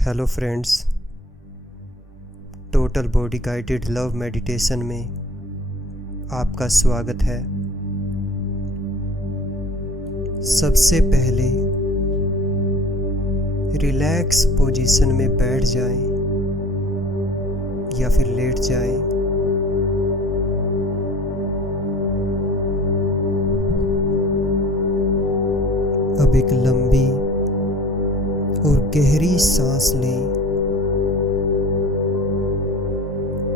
Hello friends, total body guided love meditation में आपका स्वागत है। सबसे पहले रिलैक्स पोजीशन में बैठ जाएं या फिर लेट जाएं। अब एक लंबी और गहरी सांस लें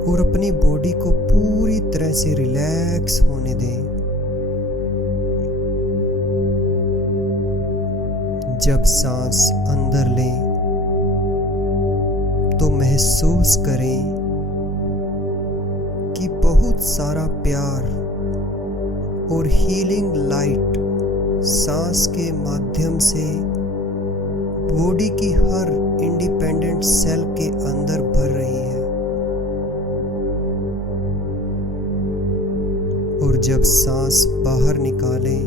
और अपनी बॉडी को पूरी तरह से रिलैक्स होने दें। जब सांस अंदर लें तो महसूस करें कि बहुत सारा प्यार और हीलिंग लाइट सांस के माध्यम से बॉडी की हर इंडिपेंडेंट सेल के अंदर भर रही है। और जब सांस बाहर निकालें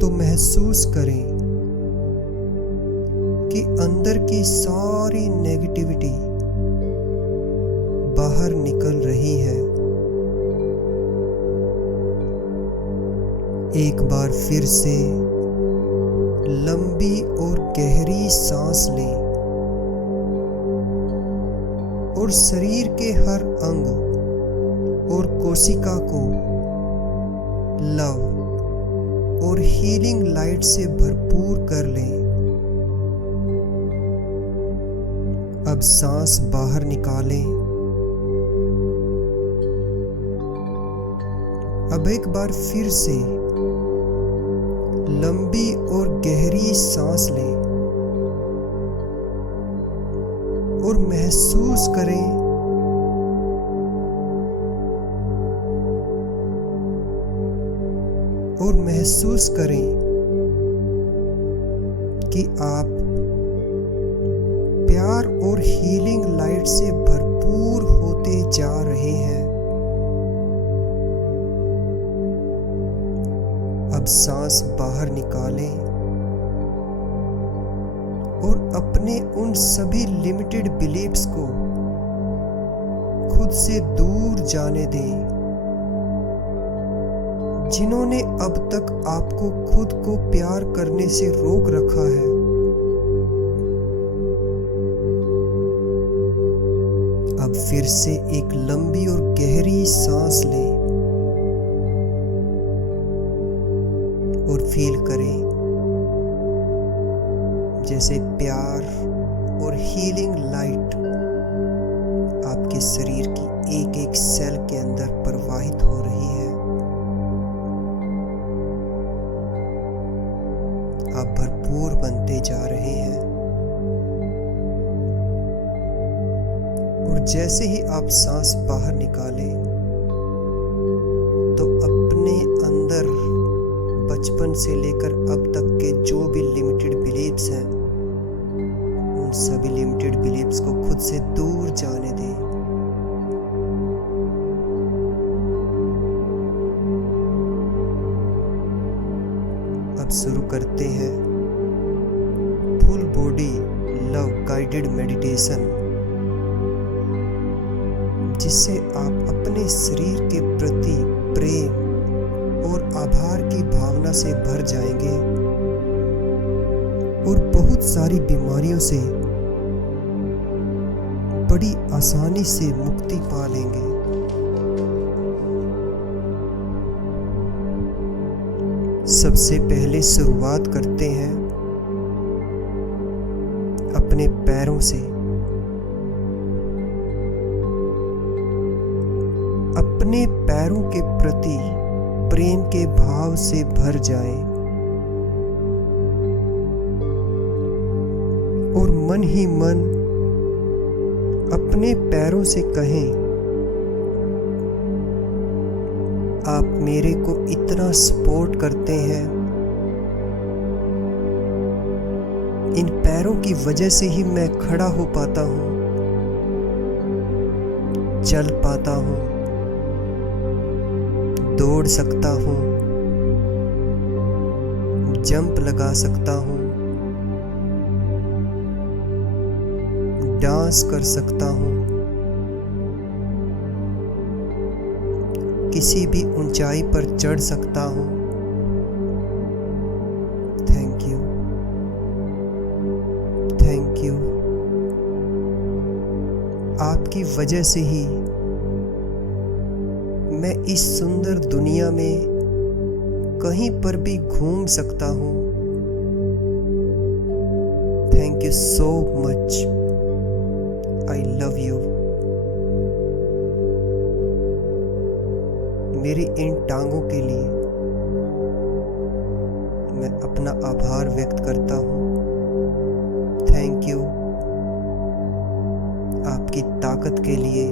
तो महसूस करें कि अंदर की सारी नेगेटिविटी बाहर निकल रही है। एक बार फिर से लंबी और गहरी सांस लें और शरीर के हर अंग और कोशिका को लव और हीलिंग लाइट से भरपूर कर लें। अब सांस बाहर निकालें। अब एक बार फिर से लंबी और गहरी सांस लें और महसूस करें कि आप प्यार और हीलिंग लाइट से भरपूर होते जा रहे हैं। अब सांस बाहर निकालें और अपने उन सभी लिमिटेड बिलीफ्स को खुद से दूर जाने दें जिन्होंने अब तक आपको खुद को प्यार करने से रोक रखा है। अब फिर से एक लंबी और गहरी सांस लें और फील करें जैसे प्यार और हीलिंग लाइट आपके शरीर की एक एक सेल के अंदर प्रवाहित हो रही है। आप भरपूर बनते जा रहे हैं और जैसे ही आप सांस बाहर निकालें तो अपने अंदर बचपन से लेकर अब तक के जो भी लिमिटेड बिलीफ्स हैं उन सभी लिमिटेड बिलीफ्स को खुद से दूर जाने दें। अब शुरू करते हैं full body love guided meditation, जिससे आप अपने शरीर के प्रति प्रेम और आभार की भावना से भर जाएंगे और बहुत सारी बीमारियों से बड़ी आसानी से मुक्ति पा लेंगे। सबसे पहले शुरुआत करते हैं अपने पैरों से। अपने पैरों के प्रति प्रेम के भाव से भर जाएं और मन ही मन अपने पैरों से कहें, आप मेरे को इतना सपोर्ट करते हैं, इन पैरों की वजह से ही मैं खड़ा हो पाता हूँ, चल पाता हूँ, दौड़ सकता हूँ, जंप लगा सकता हूँ, डांस कर सकता हूँ, किसी भी ऊंचाई पर चढ़ सकता हूँ। Thank you, thank you. आपकी वजह से ही मैं इस सुंदर दुनिया में कहीं पर भी घूम सकता हूँ। Thank you so much. I love you. मेरी इन टांगों के लिए मैं अपना आभार व्यक्त करता हूँ। थैंक यू आपकी ताकत के लिए,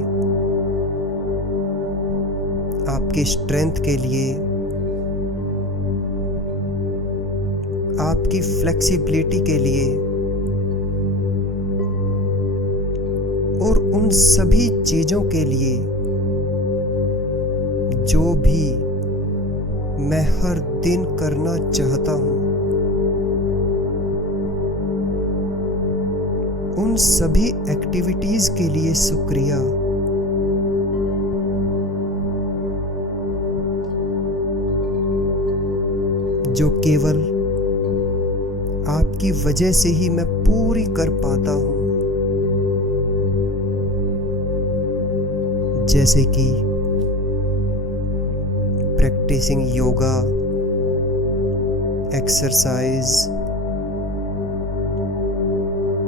आपकी स्ट्रेंथ के लिए, आपकी फ्लेक्सिबिलिटी के लिए और उन सभी चीजों के लिए जो भी मैं हर दिन करना चाहता हूँ। उन सभी एक्टिविटीज के लिए शुक्रिया जो केवल आपकी वजह से ही मैं पूरी कर पाता हूँ। जैसे कि प्रैक्टिसिंग योगा, एक्सरसाइज,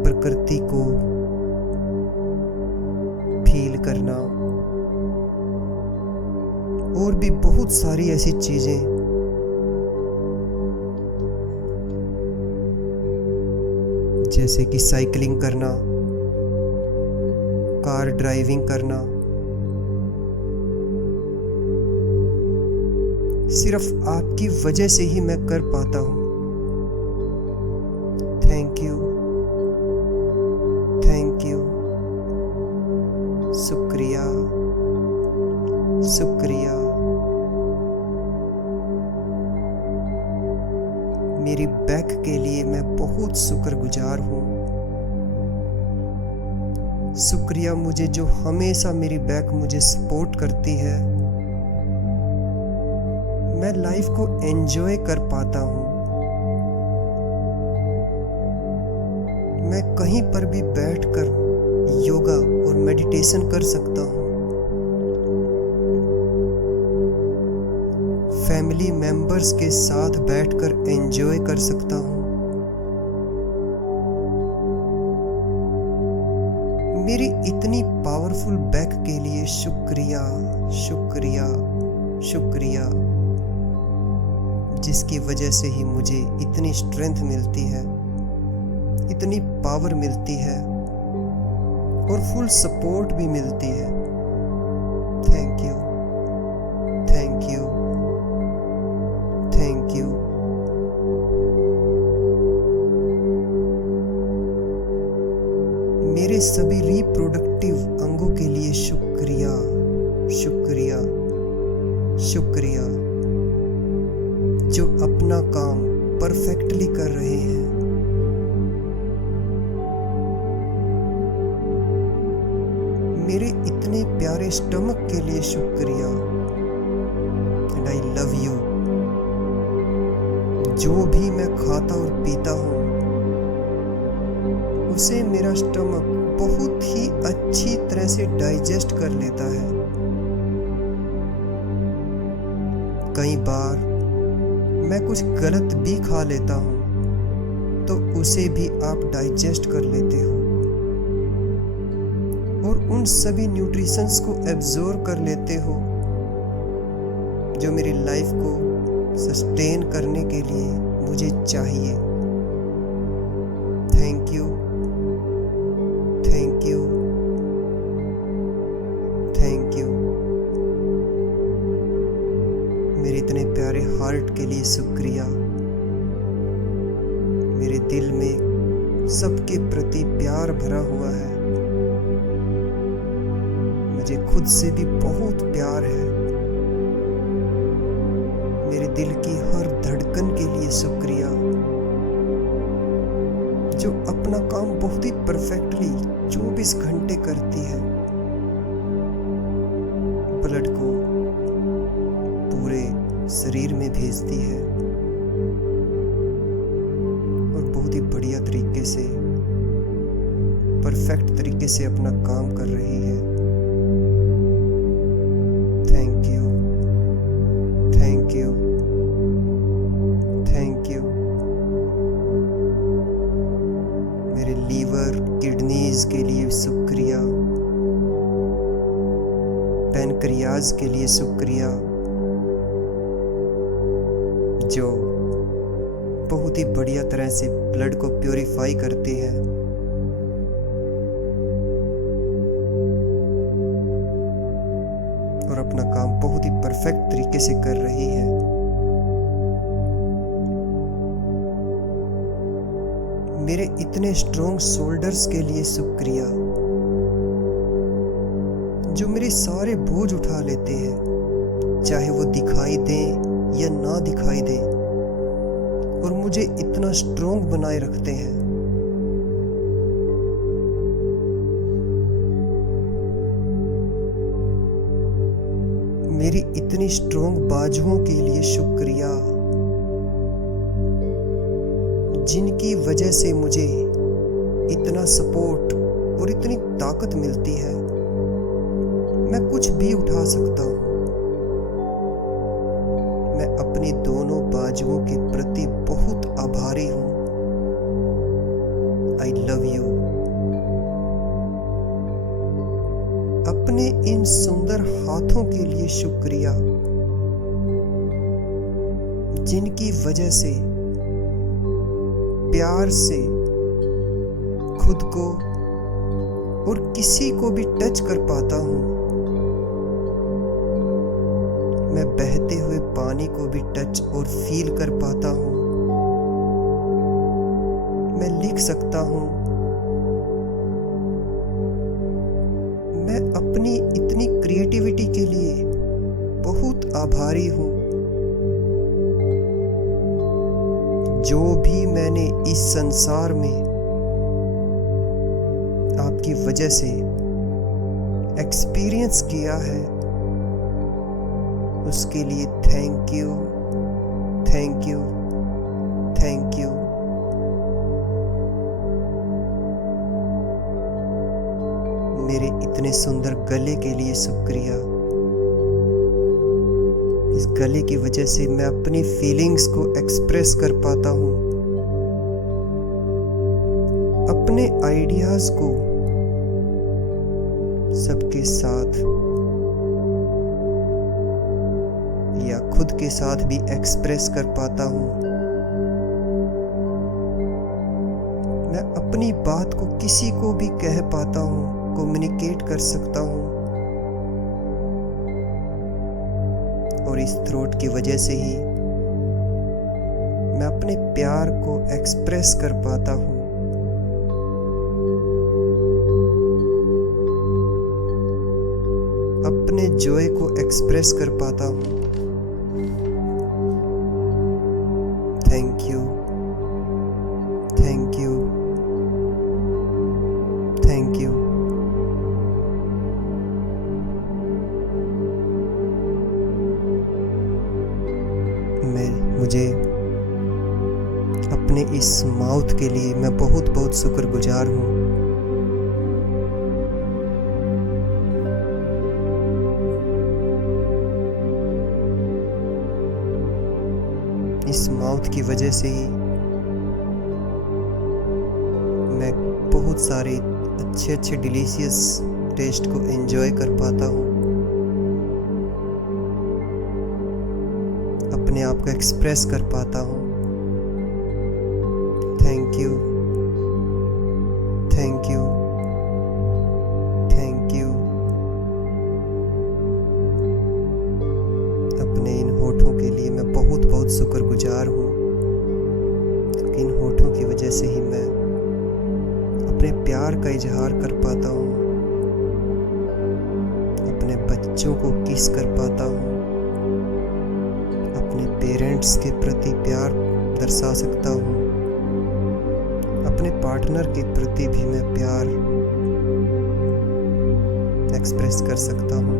प्रकृति को फील करना और भी बहुत सारी ऐसी चीजें जैसे कि साइकिलिंग करना, कार ड्राइविंग करना, सिर्फ आपकी वजह से ही मैं कर पाता हूँ। थैंक यू, थैंक यू, शुक्रिया, शुक्रिया। मेरी बैक के लिए मैं बहुत शुक्रगुजार हूँ। शुक्रिया मुझे जो हमेशा मेरी बैक मुझे सपोर्ट करती है। मैं लाइफ को एंजॉय कर पाता हूँ। मैं कहीं पर भी बैठकर योगा और मेडिटेशन कर सकता हूँ। फैमिली मेंबर्स के साथ बैठकर एंजॉय कर सकता हूँ। मेरी इतनी पावरफुल बैक के लिए शुक्रिया, शुक्रिया, शुक्रिया, जिसकी वजह से ही मुझे इतनी स्ट्रेंथ मिलती है, इतनी पावर मिलती है और फुल सपोर्ट भी मिलती है। Thank you, thank you, thank you. मेरे सभी रिप्रोडक्टिव अंगों के लिए शुक्रिया, शुक्रिया, शुक्रिया, जो अपना काम परफेक्टली कर रहे हैं। मेरे इतने प्यारे स्टमक के लिए शुक्रिया। And I love you. जो भी मैं खाता और पीता हूँ उसे मेरा स्टमक बहुत ही अच्छी तरह से डाइजेस्ट कर लेता है। कई बार मैं कुछ गलत भी खा लेता हूँ तो उसे भी आप डाइजेस्ट कर लेते हो और उन सभी न्यूट्रिशंस को एब्जॉर्ब कर लेते हो जो मेरी लाइफ को सस्टेन करने के लिए मुझे चाहिए। Thank you, thank you, thank you. मेरे इतने प्यारे हार्ट के लिए शुक्रिया। मेरे दिल में सबके प्रति प्यार भरा हुआ है। मुझे खुद से भी बहुत प्यार है। मेरे दिल की हर धड़कन के लिए शुक्रिया जो अपना काम बहुत ही परफेक्टली 24 घंटे करती है, ब्लड को पूरे शरीर में भेजती है और बहुत ही बढ़िया तरीके से, परफेक्ट तरीके से अपना काम कर रही है। Thank you, thank you, thank you. मेरे लीवर, किडनीज के लिए शुक्रिया, पैनक्रियाज के लिए शुक्रिया, जो बहुत ही बढ़िया तरह से ब्लड को प्योरीफाई करती है। और अपना काम बहुत ही परफेक्ट तरीके से कर रही है। मेरे इतने स्ट्रॉन्ग शोल्डर्स के लिए शुक्रिया, जो मेरे सारे बोझ उठा लेते हैं, चाहे वो दिखाई दें या ना दिखाई दें, और मुझे इतना स्ट्रॉन्ग बनाए रखते हैं। मेरी इतनी स्ट्रॉन्ग बाजुओं के लिए शुक्रिया, जिनकी वजह से मुझे इतना सपोर्ट और इतनी ताकत मिलती है। मैं कुछ भी उठा सकता हूँ। मैं अपनी दोनों बाजुओं के प्रति बहुत आभारी हूँ। I love you. अपने इन सुंदर हाथों के लिए शुक्रिया, जिनकी वजह से प्यार से खुद को और किसी को भी टच कर पाता हूँ। मैं बहते हुए पानी को भी टच और फील कर पाता हूँ। मैं लिख सकता हूँ। मैं अपनी इतनी क्रिएटिविटी के लिए बहुत आभारी हूँ। जो भी मैंने इस संसार में आपकी वजह से एक्सपीरियंस किया है, उसके लिए thank you, thank you, thank you. मेरे इतने सुंदर गले के लिए शुक्रिया। इस गले की वजह से मैं अपनी फीलिंग्स को एक्सप्रेस कर पाता हूँ, अपने आइडियाज को सबके साथ या खुद के साथ भी एक्सप्रेस कर पाता हूँ। मैं अपनी बात को किसी को भी कह पाता हूँ, कम्युनिकेट कर सकता हूँ, और इस थ्रोट की वजह से ही मैं अपने प्यार को एक्सप्रेस कर पाता हूँ। अपने जॉय को एक्सप्रेस कर पाता हूँ। Thank you, thank you, thank you. मुझे अपने इस माउथ के लिए मैं बहुत बहुत शुक्रगुजार हूँ। इस माउथ की वजह से ही मैं बहुत सारे अच्छे अच्छे डिलीशियस टेस्ट को एंजॉय कर पाता हूँ, अपने आप को एक्सप्रेस कर पाता हूँ। Thank you, thank you, thank you. अपने इन होठों के लिए मैं बहुत बहुत शुक्रगुजार हूँ, क्योंकि इन होठों की वजह से ही मैं अपने प्यार का इजहार कर पाता हूँ, अपने बच्चों को किस कर पाता हूँ, अपने पेरेंट्स के प्रति प्यार दर्शा सकता हूँ, अपने अपने पार्टनर के प्रति भी मैं प्यार एक्सप्रेस कर सकता हूँ।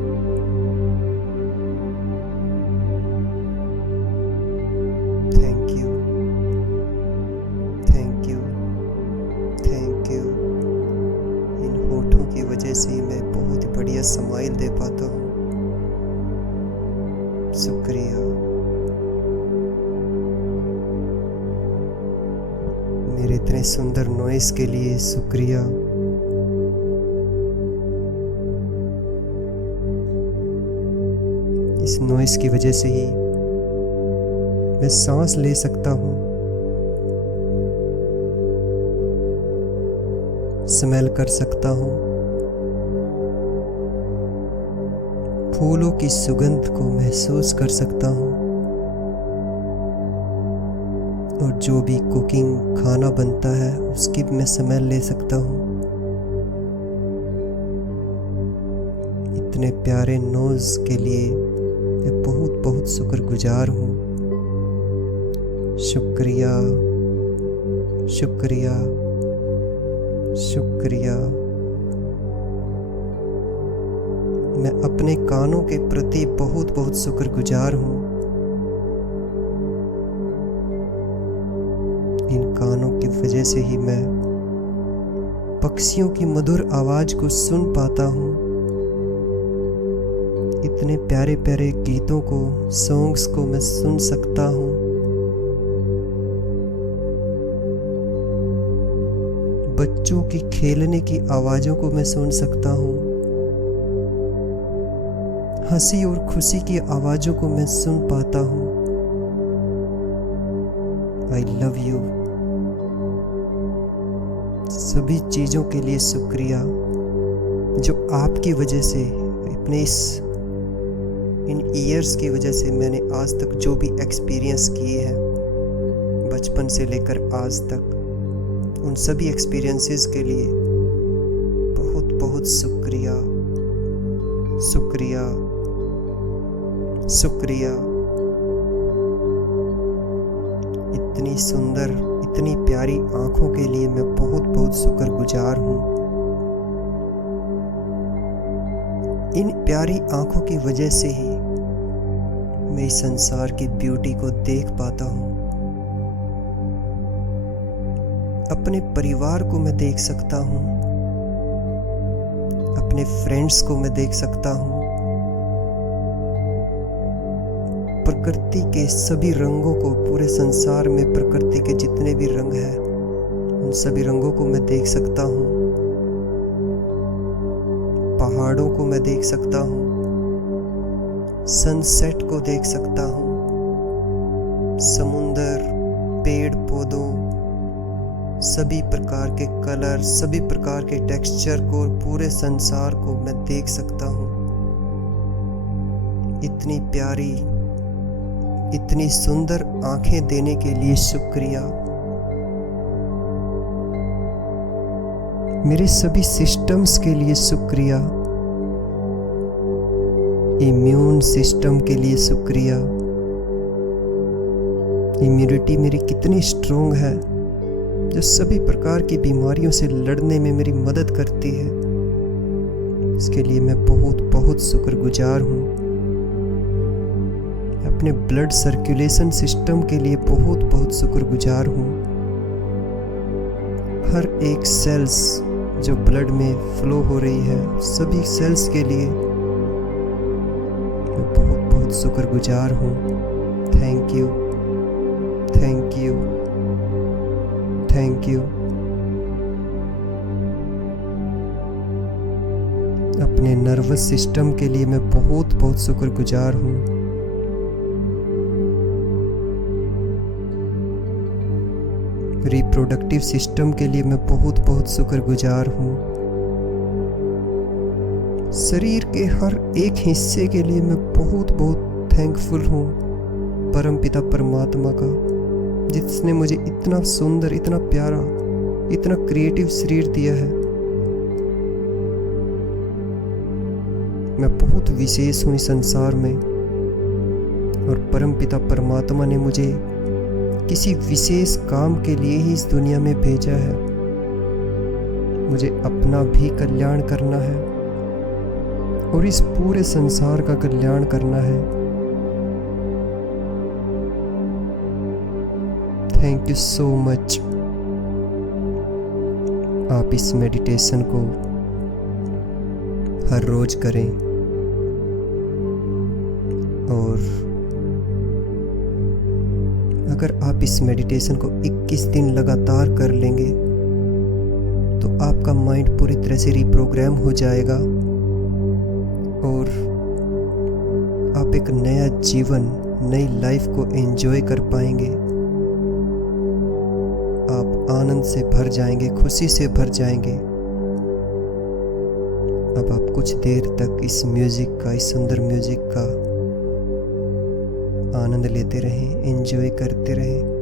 Thank you, thank you, thank you. इन होठों की वजह से ही मैं बहुत ही बढ़िया स्माइल दे पाता हूँ। शुक्रिया। मेरे इतने सुंदर नॉइस के लिए शुक्रिया। इस नॉइस की वजह से ही मैं सांस ले सकता हूँ, स्मेल कर सकता हूँ, फूलों की सुगंध को महसूस कर सकता हूँ, और जो भी कुकिंग खाना बनता है उसकी भी मैं स्मेल ले सकता हूँ। इतने प्यारे नोज के लिए मैं बहुत बहुत शुक्रगुजार हूँ। शुक्रिया, शुक्रिया, शुक्रिया। मैं अपने कानों के प्रति बहुत बहुत शुक्रगुजार हूँ। इन कानों की वजह से ही मैं पक्षियों की मधुर आवाज को सुन पाता हूँ। इतने प्यारे प्यारे गीतों को, सॉन्ग्स को मैं सुन सकता हूँ। बच्चों की खेलने की आवाजों को मैं सुन सकता हूँ। हंसी और खुशी की आवाजों को मैं सुन पाता हूँ। I love you. सभी चीजों के लिए शुक्रिया जो आपकी वजह से, अपने इन ईयर्स की वजह से मैंने आज तक जो भी एक्सपीरियंस किए हैं, बचपन से लेकर आज तक, उन सभी एक्सपीरियंसेस के लिए बहुत बहुत शुक्रिया, शुक्रिया, शुक्रिया। इतनी सुंदर, इतनी प्यारी आंखों के लिए मैं बहुत बहुत शुक्रगुजार हूँ। इन प्यारी आंखों की वजह से ही मैं इस संसार की ब्यूटी को देख पाता हूँ। अपने परिवार को मैं देख सकता हूँ, अपने फ्रेंड्स को मैं देख सकता हूँ, प्रकृति के सभी रंगों को, पूरे संसार में प्रकृति के जितने भी रंग हैं उन सभी रंगों को मैं देख सकता हूँ। पहाड़ों को मैं देख सकता हूँ, सनसेट को देख सकता हूँ, समुंदर, पेड़ पौधों, सभी प्रकार के कलर, सभी प्रकार के टेक्सचर को और पूरे संसार को मैं देख सकता हूँ। इतनी प्यारी, इतनी सुंदर आंखें देने के लिए शुक्रिया। मेरे सभी सिस्टम्स के लिए शुक्रिया। इम्यून सिस्टम के लिए शुक्रिया। इम्यूनिटी मेरी कितनी स्ट्रोंग है, जो सभी प्रकार की बीमारियों से लड़ने में मेरी मदद करती है। इसके लिए मैं बहुत बहुत शुक्रगुजार हूँ। अपने ब्लड सर्कुलेशन सिस्टम के लिए बहुत बहुत शुक्रगुजार हूँ। हर एक सेल्स जो ब्लड में फ्लो हो रही है, सभी सेल्स के लिए मैं बहुत बहुत शुक्रगुजार हूँ। Thank you, thank you, thank you. अपने नर्वस सिस्टम के लिए मैं बहुत बहुत शुक्रगुजार हूँ। रिप्रोडक्टिव सिस्टम के लिए मैं बहुत बहुत शुक्रगुजार हूँ। शरीर के हर एक हिस्से के लिए मैं बहुत बहुत थैंकफुल हूँ परमपिता परमात्मा का, जिसने मुझे इतना सुंदर, इतना प्यारा, इतना क्रिएटिव शरीर दिया है। मैं बहुत विशेष हूँ इस संसार में, और परमपिता परमात्मा ने मुझे किसी विशेष काम के लिए ही इस दुनिया में भेजा है। मुझे अपना भी कल्याण करना है और इस पूरे संसार का कल्याण करना है। Thank you so much. आप इस मेडिटेशन को हर रोज करें और अगर आप इस मेडिटेशन को 21 दिन लगातार कर लेंगे तो आपका माइंड पूरी तरह से रिप्रोग्राम हो जाएगा और आप एक नया जीवन, नई लाइफ को एंजॉय कर पाएंगे। आप आनंद से भर जाएंगे, खुशी से भर जाएंगे। अब आप कुछ देर तक इस म्यूजिक का, इस सुंदर म्यूजिक का आनंद लेते रहें, एंजॉय करते रहें।